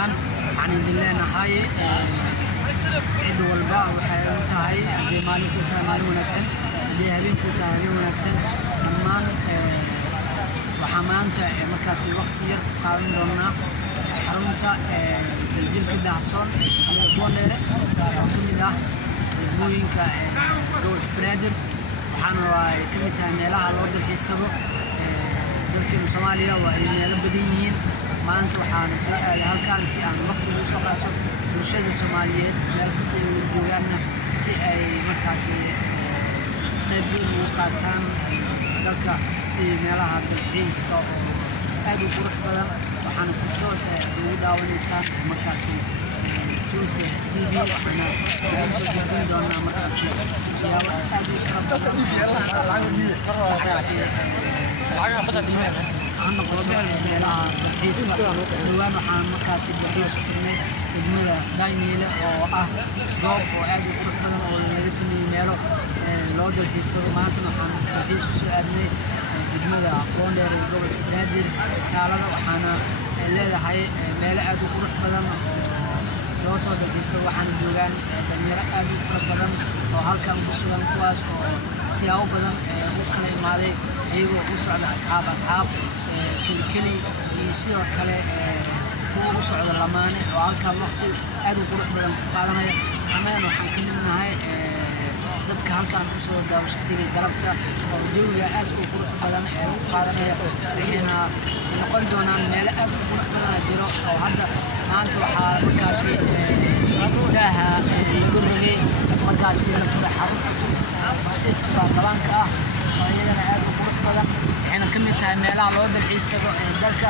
داوانيسان عن دلنا هاي عيد والباء وحياة هاي بمالك وتمال ونكسن بهابين كتابين ونكسن أمان وحمانتا مركز الوقت ير قادم دونا حرمتا بالجل كده حصل الأسبوع ده كل ده الموين كدول برادر وحنا كمية ميلها الوضع الحسابه دولكين Soomaaliya waa ay meel badan yihiin maanta waxaan soo aaday halkaan si aan waqti ugu soo qaato bulshada Soomaaliyeed meel kasta ay joogaanna si ay markaas qayb weyn uga qaataan dalka si meelaha dalxiiska oo aad u qurux badan waxaan si toos ah ugu daawanaysaan markaas تويتر تي في أنا عايز أقول دونا مركزي يا أبي أنا قلت أنا بحيس دوان وحنا مركزي بحيس كنا بدمنا داينيلا أو دوب وأدي كل بدن أو نرسم ميلو لود الحيسو ما أنتنا حنا بحيس سؤالنا بدمنا كوندر دوب نادر تعالى وحنا اللي هاي ميل أدي كل بدن loo soo dalxiiso waxaan joogaan dhalinyaro aad u fara badan oo halkan ku sugan kuwaas oo siyaabo badan u kala imaaday iyagoo u socda asxaab keli iyo sidoo kale kuwa u socda lamaane oo halkan waqti aad u qurux badan ku qaadanaya annagana waxaan ka mid nahay dadka halkan ku soo daawashatay galabta oo jawiga aad u qurux badan u qaadanaya waxayna noqon doonaan meel aad u qurux badan jiro oo hadda maanta waxaa markaasi daaha lagu rogay markaasi la furay xarunta balanka ah oo iyadana aad u qurux badan waxayna ka mid tahay meelaha loo dalxiisado dalka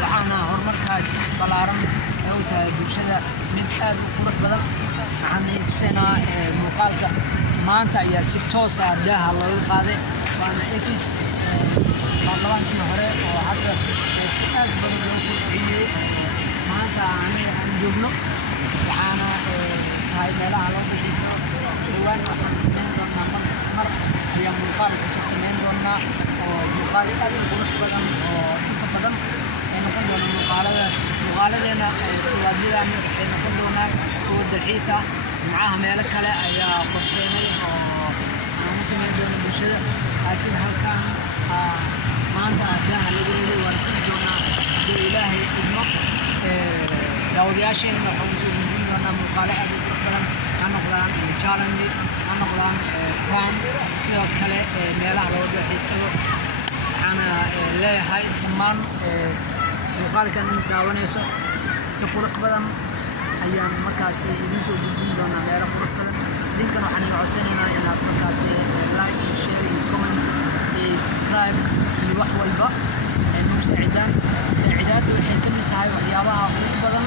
waxaana horumarkaasi ballaaran u tahay bulshada mid aad u qurux badan waxaan tusaynaa muuqaalka maanta ayaa si toos ah daaha looga qaaday waana ekis baarlamaankii hore oo hadda si aad badan loo kordhiyey maanta aan joogno waxaana tahay meelaha loo dalxiiso dhawaan waxaan samayn doonaa mar ayaa muuqaal kasoo samayn doonaa oo muuqaal aad u qurux badan oo inta badan ay noqon doona muuqaaladeena todobaadyadaan waxay noqon doonaan kuwa dalxiis ah dhinacaha meelo kale ayaa qorsheynay oo aan u samayn doono bulshada laakiin halkan maanta daaha lagu leeyahay waan tegi doonaa haddii ilaahay idmo daawadayaasheena waxaan usoo gudbin doonaa muuqaalo aad u qurux badan ha noqdaan challenge ha noqdaan prank sidoo kale meelaha loo dalxiisado waxaana leeyahay dhammaan muuqaalkan in daawanayso si qurux badan ayaan markaasi idin soo gudbin doonaa meelo qurux badan idinkan waxaan idin codsanaynaa inaad markaasi like iyo share iyo comment iyo subscribe iyo wax walba nagu saacidaad waxay ka mid tahay waxyaabaha qurux badan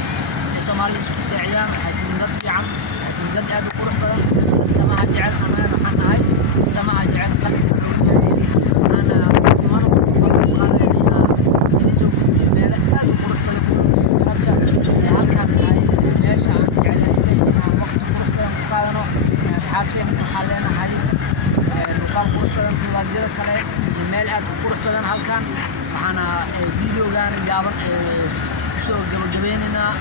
ee Soomaalida isku saacidaan waxay tihiin dad fiican waxay tihiin dad aad u qurux badan dad samaha jecel anagana waxaan nahay dad samaha jecel qalbiga looga taagay ana mana ku qaadayna idin soo gudbiyo meelo aad u qurux badan galabta ee halkaan tahay meesha aan jeclaystay inaan waqti qurux badan ku qaadano asxaabteena waxaan leenahay muuqaal qurux badan todobaadyada kale meel aad u qurux badan halkaan waxaana videogan gaaban soo gabagabaynaynaa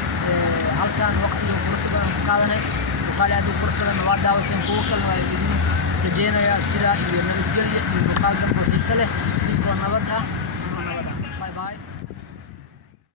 halkaan waqtiga qurux badan ku qaadanay muuqaal aad u qurux badan waa daawateen kuwo kale waa idin rajeynayaa sidaa iyo nabadgelyo iyo muuqaal dambe xiise leh idinkoo nabad ah